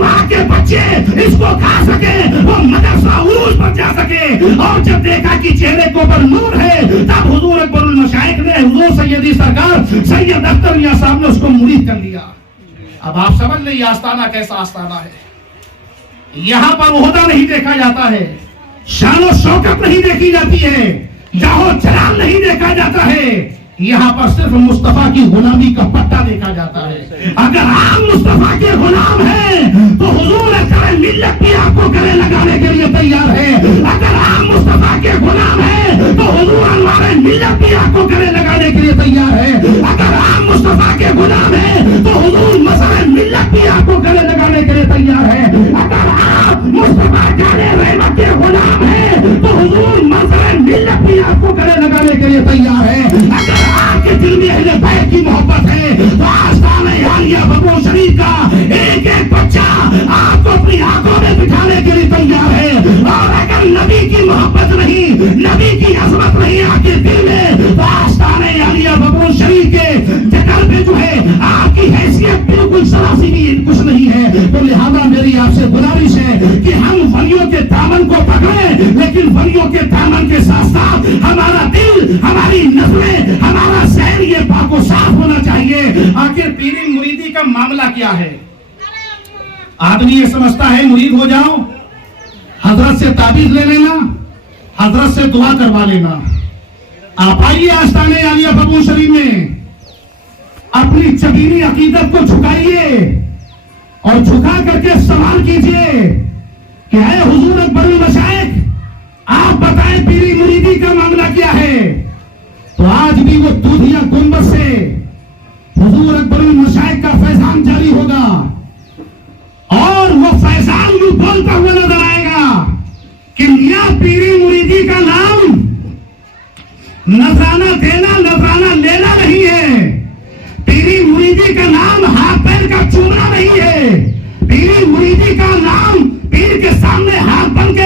وہاں کے بچے اس کو کھا سکے، وہ مدرسہ عروج پر جا سکے. اور جب دیکھا کہ چہرے کو پر نور ہے، تب حضور اکبر المشائخ نے حضور سیدی سرکار سید اختر میاں صاحب نے اس کو مرید کر لیا. اب آپ سمجھ لیں یہ آستانہ کیسا آستانہ ہے. یہاں پر عہدہ نہیں دیکھا جاتا ہے، شان و شوکت نہیں دیکھی جاتی ہے، جاہ و جلال نہیں دیکھا جاتا ہے. یہاں پر صرف مصطفیٰ کی غلامی کا پٹا دیکھا جاتا ہے. اگر آپ مصطفیٰ کے غلام ہیں تو حضور اکرم ملت بھی آپ کو گلے لگانے کے لیے تیار ہے. اگر آپ مصطفیٰ کے غلام ہیں تو حضور انوار ملت بھی آپ کو گلے لگانے کے لیے تیار ہے. اگر آپ مصطفیٰ کے غلام ہیں تو حضور مظہر ملت بھی آپ کو گلے لگانے کے لیے تیار ہے. اگر آپ مصطفیٰ جانے رحمت کے غلام ہیں تو حضور مظہر ملت بھی آپ کو گلے لگانے کے لیے تیار ہے. اگر آپ کے دل میں اہل بیت کی محبت ہے تو آستانہ عالیہ ببو شریف کا ایک ایک بچہ آپ کو اپنی آنکھوں میں بٹھانے کے لیے تیار ہے. اور اگر نبی کی محبت نہیں، نبی کی عظمت نہیں آپ کے دل میں، تو آستانہ عالیہ ببو شریف کے جگہ پہ جو ہے آپ کی حیثیت بالکل سراسی بھی کچھ نہیں ہے. تو لہذا میری آپ سے گزارش ہے کہ ہم ولیوں کے دامن کو پکڑیں، لیکن ولیوں کے دامن کے ساتھ ساتھ ہمارا دل، ہماری نظریں، ہمارا ذہن یہ پاک و صاف ہونا چاہیے. آخر پیری مریدی کا معاملہ کیا ہے؟ آدمی یہ سمجھتا ہے مرید ہو جاؤ، حضرت سے تعبیذ لے لینا، حضرت سے دعا کروا لینا. آپ آئیے آستانہ عالیہ ببو شریف میں، اپنی چبینی عقیدت کو جھکائیے اور جھکا کر کے سوال کیجئے کہ اے حضور اکبر المشائخ، آپ بتائیں پیری مریدی کا معاملہ کیا ہے. تو آج بھی وہ دودھیا گنبد سے حضور اکبر المشائخ کا فیضان جاری ہوگا اور وہ فیضان یوں بولتا ہوا نظر آئے گا کہ میاں پیری مریدی کا نام نذرانہ دینا، نذرانہ لینا نہیں ہے. پیری مریدی کا نام ہاتھ پیر کا چومنا نہیں ہے. پیری مریدی کا نام پیر کے سامنے ہاتھ باندھ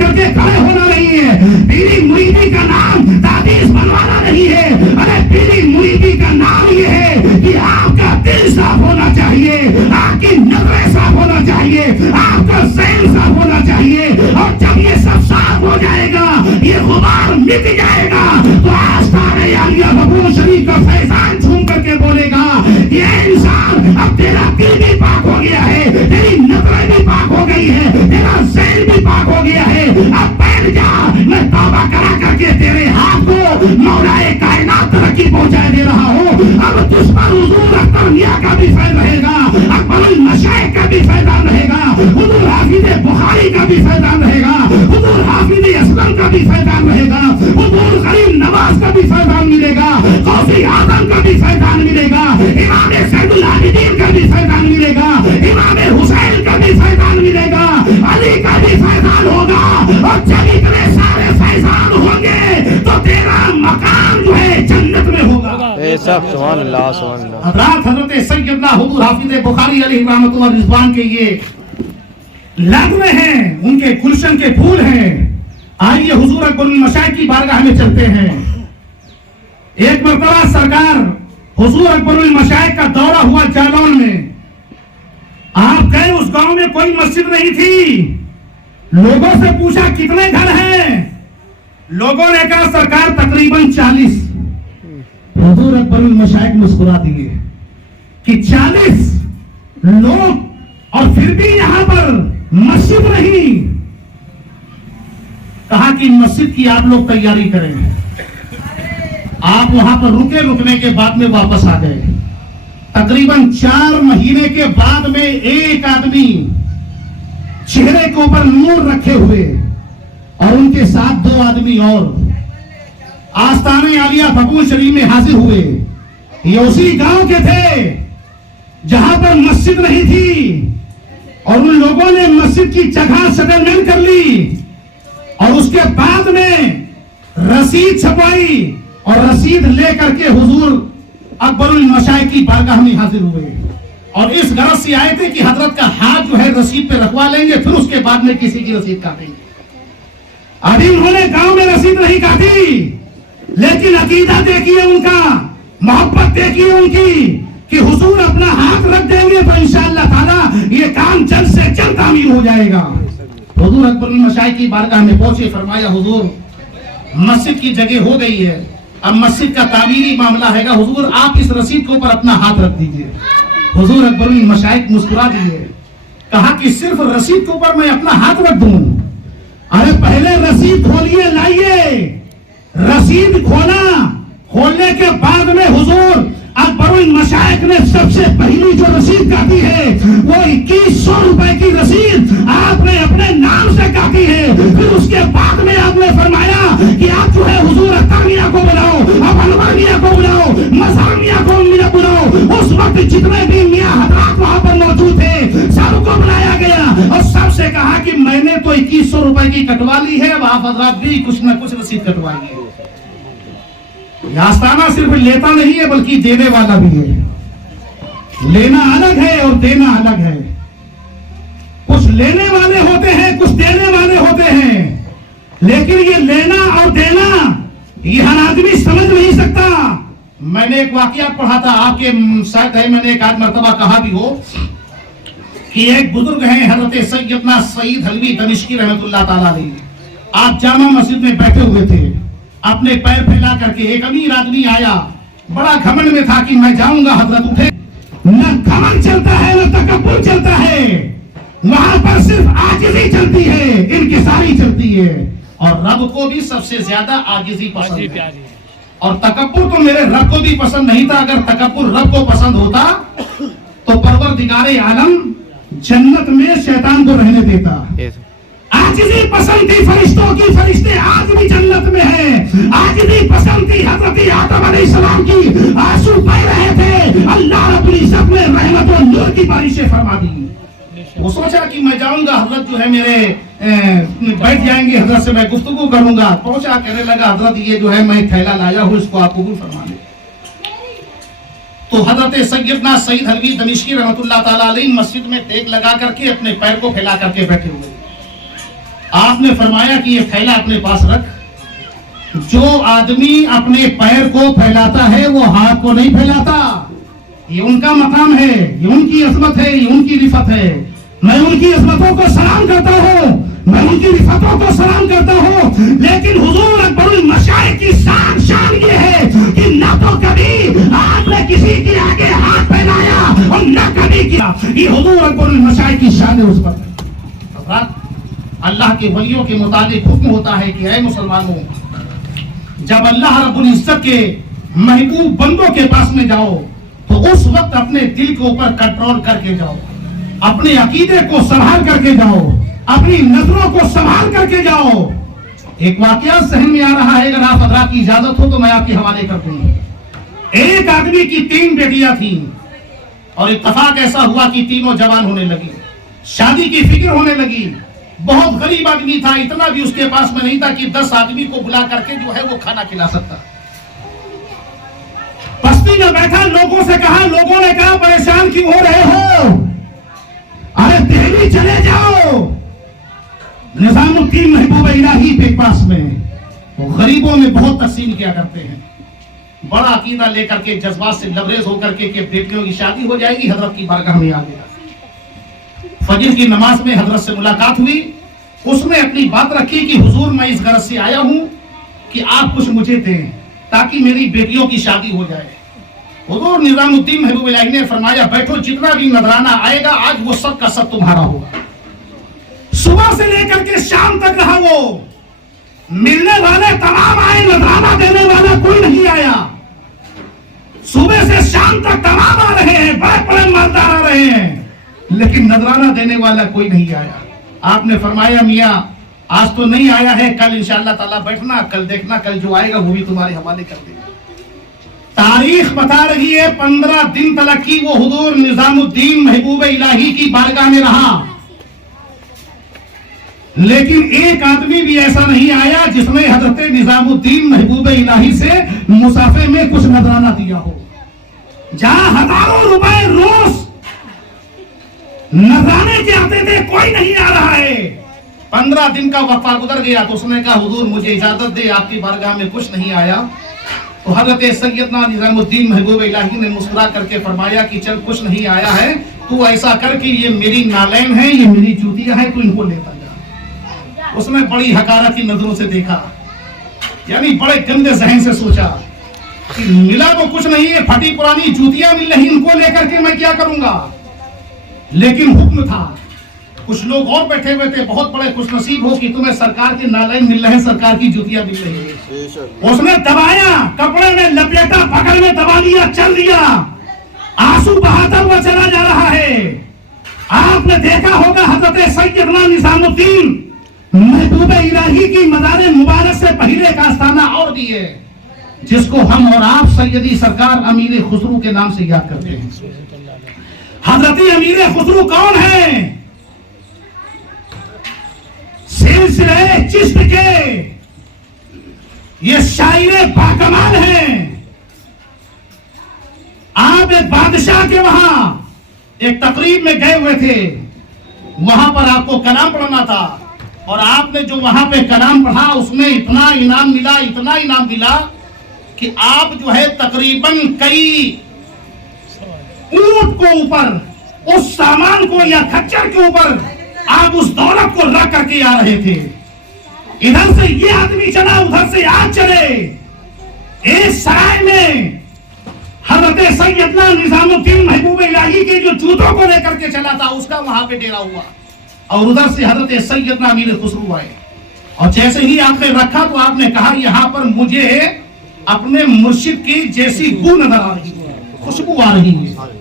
کر کے کھڑے ہونا نہیں ہے. پیری مریدی کا نام تعویذ بنوانا نہیں ہے. ارے پیری مریدی کا نام یہ ہے کہ آپ کا دل صاف ہونا چاہیے، آپ کی نظریں صاف ہونا چاہیے، آپ کا ذہن صاف ہونا چاہیے. اور جب یہ سب صاف ہو جائے گا، یہ غبار مٹ جائے گا، تو آستانہ عالیہ ببو شریف کا فیضان جھوم کر کے بولے گا یہ انسان اب تیرا دل بھی پاک ہو گیا ہے، تیری نظریں بھی پاک ہو گئی ہے، تیرا ذہن بھی پاک ہو گیا ہے. اب بیٹھ جا، میں توبہ کرا کر کے تیرے ہاتھ کو مولا کائنات ترقی پہنچائے دے رہا ہوں. اب تجھ پر حضور اختر میاں کا بھی فیض رہے گا، اکبر المشائخ کا بھی فیضان رہے گا، حضور حافظ بخاری کا بھی فیضان رہے گا، حضور حافظ اسلم کا بھی فیضان رہے گا، حضور غریب نواز کا بھی فیضان ملے گا، غوثی اعظم کا بھی فیضان ملے گا، امام زین العابدین کا بھی فیضان ملے گا، امام حسین کا بھی فیضان ملے گا، علی کا بھی فیضان ہوگا. اور جب اتنے سارے فیضان ہوں گے تو تیرا مقام جو ہے جنت میں ہوگا. سبحان اللہ سبحان اللہ. حضرات حضرت سیدنا حضور حافظ بخاری علیہ رحمۃ اللہ رضوان کے یہ لازمے ہیں، ان کے گلشن کے پھول ہیں. آئیے حضور اکبر المشائخ کی بارگاہ میں چلتے ہیں. ایک مرتبہ سرکار حضور اکبر المشائخ کا دورہ ہوا جالون میں. آپ گئے، اس گاؤں میں کوئی مسجد نہیں تھی. لوگوں سے پوچھا کتنے گھر ہیں؟ لوگوں نے کہا سرکار تقریباً 40. حضور اکبر المشائخ مسکرا دیے کہ 40 لوگ اور پھر بھی یہاں پر مسجد نہیں. کہا کہ مسجد کی آپ لوگ تیاری کریں. آپ وہاں پر رکنے کے بعد میں واپس آ گئے. تقریباً 4 مہینے کے بعد میں ایک آدمی چہرے کے اوپر نور رکھے ہوئے اور ان کے ساتھ 2 آدمی اور آستانہ عالیہ ببو شریف میں حاضر ہوئے. یہ اسی گاؤں کے تھے جہاں پر مسجد نہیں تھی، اور ان لوگوں نے مسجد کی جگہ سیٹلمنٹ کر لی اور اس کے بعد میں رسید چھپائی اور رسید لے کر کے حضور اکبر المشائخ کی بارگاہ میں حاضر ہوئے. اور اس غرض سے آئے تھے کہ حضرت کا ہاتھ جو ہے رسید پہ رکھوا لیں گے، پھر اس کے بعد میں کسی کی رسید کاٹیں گے. ابھی انہوں نے گاؤں میں رسید نہیں کاٹی، لیکن عقیدہ دیکھیے ان کا، محبت دیکھیے ان کی کہ حضور اپنا ہاتھ رکھ دیں گے تو انشاءاللہ تعالی یہ کام तामीर हो जाएगा। हुजूर अकबर मशाइख की बारगाह में पहुंचे, फरमाया हुजूर मस्जिद की जगह हो गई है, अब मस्जिद का तामीरी मामला है, हुजूर आप इस रसीद के ऊपर अपना हाथ रख दीजिए। हुजूर अकबर मशाइख मुस्कुरा दिए, कहा कि सिर्फ रसीद के ऊपर मैं अपना हाथ रख दूं? अरे पहले रसीद खोलिए, लाइए। रसीद खोलने के बाद में हुजूर अकबर मशाइख ने सबसे पहली जो रसीद काटी है वो 2100 रुपए की रसीद आपने अपने नाम से काटी है। फिर उसके बाद में आपने फरमाया कि आप जो है हुजूर अख्तर मियां को बुलाओ, अब अनवर मियां को बुलाओ, मज़हर मियां को बुलाओ। उस वक्त जितने भी मियां हजरात वहां पर मौजूद थे सबको बुलाया गया और सबसे कहा कि मैंने तो 2100 रुपए की कटवा ली है, अब आप हजरात भी कुछ न कुछ रसीद कटवाइए। आस्ताना सिर्फ लेता नहीं है बल्कि देने वाला भी है। लेना अलग है और देना अलग है। कुछ लेने वाले होते हैं, कुछ देने वाले होते हैं, लेकिन ये लेना और देना ये हर आदमी समझ नहीं सकता। मैंने एक वाकया पढ़ा था, आपके शायद है, मैंने एक आध मर्तबा कहा भी हो कि एक बुजुर्ग हैं हजरत सैयदना सईद हलवी दमिश्की रहमतुल्लाह ताला अलैह। आप जामा मस्जिद में बैठे हुए थे, अपने पैर फैला करके एक अमीर आदमी आया, बड़ा घमंड में था कि मैं जाऊंगा। हजरत उठे, न घमंड चलता है न तकब्बुर चलता है, वहां पर सिर्फ आजिज़ी चलती है, इनकिसारी चलती है। और रब को भी सबसे ज्यादा आजिज़ी पसंद है, और तकब्बुर तो मेरे रब को भी पसंद नहीं था। अगर तकब्बुर रब को पसंद होता तो परवरदिगारे आलम जन्नत में शैतान को रहने देता। आजिज़ी पसंद थी फरिश्तों की, फरिश्ते आज भी जन्नत में हैं। आजिज़ी पसंद थी हज़रत आदम अलैहिस्सलाम की, आंसू बह रहे थे, अल्लाह रब्बुल इज्जत ने रहमत और नूर की बारिशें फरमा दी। वो सोचा कि मैं जाऊंगा, हजरत जो है मेरे बैठ जाएंगे, हजरत से मैं गुफ्तगू करूंगा। पहुंचा, कहने लगा हजरत ये जो है मैं थैला लाया हूँ, इसको आप कबूल फरमा लें। तो हजरत सैयदना सईद हलवी दमिश्की रहमतुल्लाह ताला अलैह मस्जिद में टेक लगा करके अपने पैर को फैला करके बैठे हुए। आपने फरमाया कि ये थैला अपने पास रख। जो आदमी अपने पैर को फैलाता है वो हाथ को नहीं फैलाता, ये उनका मकाम है, ये उनकी अजमत है, ये उनकी रिफत है। मैं उनकी अजमतों को सलाम करता हूँ, मैं उनकी रिफतों को सलाम करता हूँ, लेकिन हुजूर अकबरुल मशाइख की शान ये है कि न तो कभी आपने किसी के आगे हाथ फैलाया और न कभी किया। ये हुजूर अकबरुल मशाइख की शान है। उस पर अल्लाह के वलियों के मुताबिक हुक्म होता है कि ऐ मुसलमानों, जब अल्लाह रब्बुल इज्जत के महबूब बंदों के पास में जाओ तो उस वक्त अपने दिल के ऊपर कंट्रोल करके जाओ, अपने अकीदे को संभाल करके जाओ, अपनी नजरों को संभाल करके जाओ। एक वाकया सहन में आ रहा है, अगर आप हजरात की इजाजत हो तो मैं आपके हवाले कर दूंगा। एक आदमी की 3 बेटियां थी और इत्तफाक ऐसा हुआ कि तीनों जवान होने लगी, शादी की फिक्र होने लगी। बहुत गरीब आदमी था, इतना भी उसके पास में नहीं था कि 10 आदमी को बुला करके जो है वो खाना खिला सकता। बस्ती में बैठा, लोगों से कहा, लोगों ने कहा परेशान क्यों हो रहे हो, अरे दिल्ली चले जाओ। निजामुद्दीन महबूब इलाही के पास में वो गरीबों में बहुत तकसीम किया करते हैं। बड़ा अकीदा लेकर के जज्बात से लबरेज होकर के बेटियों की शादी हो जाएगी, हजरत की बारगाह में आ गया। फजर की नमाज में हजरत से मुलाकात हुई, उसने अपनी बात रखी कि हुजूर मैं इस गरज से आया हूं कि आप कुछ मुझे दें ताकि मेरी बेटियों की शादी हो जाए। हुजूर निजामुद्दीन महबूब इलाही ने फरमाया बैठो, जितना भी नजराना आएगा आज वो सब का सब तुम्हारा होगा। सुबह से लेकर के शाम तक रहा वो, मिलने वाले तमाम आए, नजराना देने वाला कोई नहीं आया। सुबह से शाम तक तमाम आ रहे हैं, बड़े बड़े मालदार आ रहे हैं, लेकिन नजराना देने वाला कोई नहीं आया। आपने फरमाया मियां आज तो नहीं आया है, कल इंशाअल्लाह ताला बैठना, कल देखना, कल जो आएगा वो भी तुम्हारे हवाले कर देगा। तारीख बता रही है 15 दिन तक की वो हुजूर निजामुद्दीन महबूब इलाही की बारगाह में रहा, लेकिन एक आदमी भी ऐसा नहीं आया जिसने हजरत निजामुद्दीन महबूब इलाही से मुसाफे में कुछ नजराना दिया हो। जहां हजारों रुपए रोज नजराने के आते थे, कोई नहीं आ रहा है। 15 दिन का वक्फा गुजर गया तो उसने कहा हुजूर मुझे इजाजत दे, आपकी बारगाह में कुछ नहीं आया। तो हजरत सैयदना निजामुद्दीन महबूब इलाही ने मुस्कुरा करके फरमाया कि चल कुछ नहीं आया है, तू ऐसा कर कि ये मेरी नालैन है, ये मेरी जूती दिया है तो इनको लेता जा। उसने बड़ी हकारत की नजरों से देखा, यानी बड़े गंदे जहन से सोचा कि मिला तो कुछ नहीं है, फटी पुरानी जूतियां मिल रही, इनको लेकर के मैं क्या करूंगा। लेकिन हुक्म था, कुछ लोग और बैठे हुए थे, बहुत बड़े खुशनसीब हो कि तुम्हें सरकार के नालैन मिल रहे हैं, सरकार की जूतियां मिल रही है। उसने दबाया, कपड़े में लपेटा, पकड़ में दबा लिया, चल दिया, आंसू बहाता हुआ चला जा रहा है। आपने देखा होगा हजरत सैयदना निजामुद्दीन महबूबे इलाही की मज़ार मुबारक से पहले का आस्थाना और भी है, जिसको हम और आप सैयदी सरकार अमीर खुसरू के नाम से याद करते हैं। हजरत अमीर खुसरू कौन है? सिलसिले चिश्त के ये शायर बाकमाल हैं। आप एक बादशाह के वहां एक तकरीब में गए हुए थे, वहां पर आपको कलाम पढ़ना था, और आपने जो वहां पे कलाम पढ़ा उसमें इतना इनाम मिला कि आप जो है तकरीबन कई ऊंट को ऊपर, उस सामान को या खच्चर के ऊपर आप उस दौलत को रख करके आ रहे थे। इधर से ये आदमी चला, उधर से आप चले। इस सराय में हजरत सैयदना निजामुद्दीन महबूब इलाही के जो जूतों को लेकर के चला था उसका वहां पे डेरा हुआ, और उधर से हजरत सैयदना अमीर खुसरू आए, और जैसे ही आपने रखा तो आपने कहा यहाँ पर मुझे अपने मुर्शिद की जैसी बू नजर आ रही है, खुशबू आ रही है।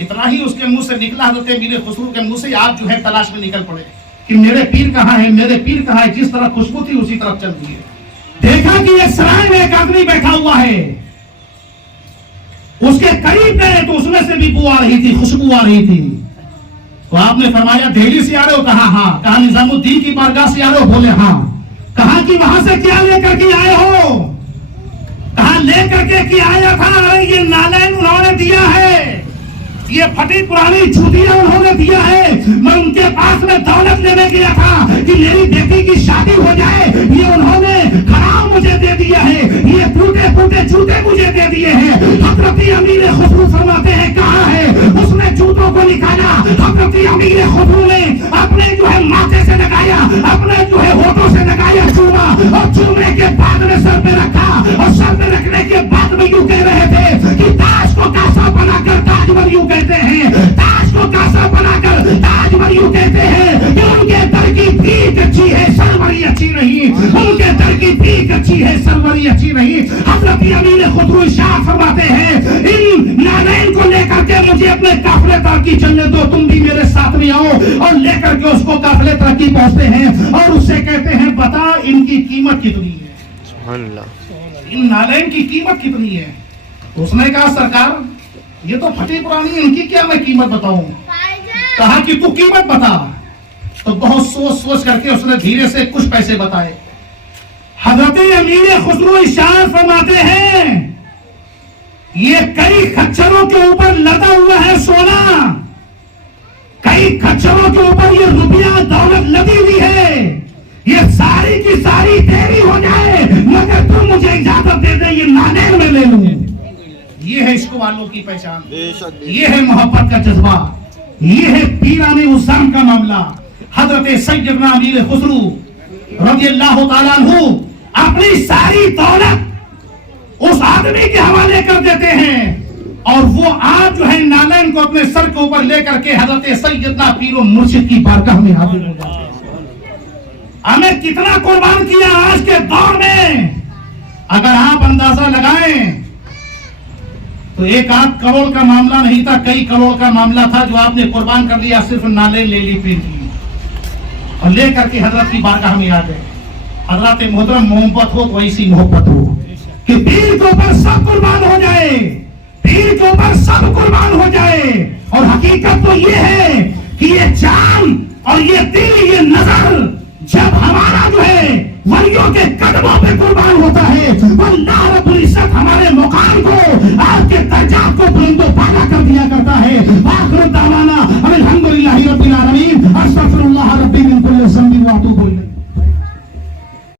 इतना ही उसके मुंह से निकला, हजरत अमीर खुसरू के मुंह से आप जो है तलाश में निकल पड़े कि मेरे पीर कहाँ है, मेरे पीर कहाँ है। जिस तरह खुशबू थी उसी तरफ चल दिए। देखा कि ये सराय में एक आदमी बैठा हुआ है, उसके करीब गए तो उसमें से भी बू आ रही थी, खुशबू आ रही थी। तो आपने फरमाया दिल्ली से आ रहे हो? कहा हाँ। कहा निजामुद्दीन की बारगाह से आ रहे हो? बोले हाँ। कहा कि वहां से क्या लेकर के आए हो? कहा लेकर के आया था, अरे ये नालैन उन्होंने दिया है, ये फटी पुरानी जूतियां उन्होंने दिया है। मैं उनके पास में दौलत लेने गया था कि मेरी बेटी की शादी हो जाए, ये उन्होंने खराब मुझे दे दिया है, ये टूटे फूटे जूते मुझे दे दिए हैं। हजरत अमीर खुसरू फरमाते हैं कहाँ है? उसने जूतों को निकाला, हजरत अमीर खुसरू ने अपने जो है माथे से लगाया, अपने जो है होठों से लगाया चूमा, और चूमे के बाद में सर पे रखा, और सर पे रखने के बाद में यूं कह रहे थे कि ताज को कासा बनाकर ताजवर यूं कहते हैं, ताज को कासा बनाकर ताजवर यूं कहते हैं कि उनके दर की भीख अच्छी है, सरवरी अच्छी नहीं, उनके दर की भीख अच्छी है, सरवरी अच्छी नहीं। हजरत अमीर खुसरू इरशाद फरमाते हैं इन नालैन को लेकर के मुझे अपने काफिले तरक्की चलने दो, तुम भी मेरे साथ में आओ। और लेकर के उसको काफिले तरक्की पहुंचते हैं और उससे कहते हैं बता इनकी कीमत कितनी है, सुभान अल्लाह, इन नालैन की कीमत कितनी है? उसने कहा सरकार ये तो फटी पुरानी, इनकी क्या मैं कीमत बताऊं? कहा कि तू कीमत बता। तो बहुत सोच करके उसने धीरे से कुछ पैसे बताए। हजरत अमीर खुसरू इरशाद फरमाते हैं ये कई खच्चरों के ऊपर लदा हुआ है सोना, कई खच्चरों के ऊपर ये रुपया दौलत लदी हुई है, ये सारी की सारी तेरी हो जाए मगर तू मुझे इजाजत दे दे ये नालैन में ले लूं। ये है इश्क वालों की पहचान, ये है मोहब्बत का जज्बा, ये है पीराने उस्ताम का मामला। हजरत सैयदना अमीर खुसरू रज़ियल्लाहु ताला अन्हु अपनी सारी दौलत उस आदमी के हवाले कर देते हैं, और वो आज जो है नालैन को अपने सर के ऊपर लेकर के हजरत सैयदना पीरो मुर्शिद की बारगाह में हाजिर हो जाते हैं। हमें कितना कुर्बान किया आज के दौर में, अगर आप अंदाजा लगाएं तो 1-8 करोड़ का मामला नहीं था, कई करोड़ का मामला था जो आपने कुर्बान कर दिया सिर्फ नालैन ले ली पीर की, और लेकर के हजरत की बारगाह में आ गए। हजरत मोहतरम मोहब्बत हो तो ऐसी मोहब्बत हो कि पीर के ऊपर सब कुर्बान हो जाए, पीर के ऊपर सब कुर्बान हो जाए। और हकीकत तो ये है कि ये जान और ये दिल, ये नजर जब हमारा जो है वलियों के कदमों पे कुर्बान होता है, अल्लाह रब्बुल इज्जत हमारे मुकाम को, आपके दर्जात को बुलंदो बाला कर दिया करता है। आखिर दावाना अल्हम्दुलिल्लाहि रब्बिल आलमीन, अस्तगफिरुल्लाह रब्बी मिन कुल्ली ज़ंबि व अतूबु इलैह।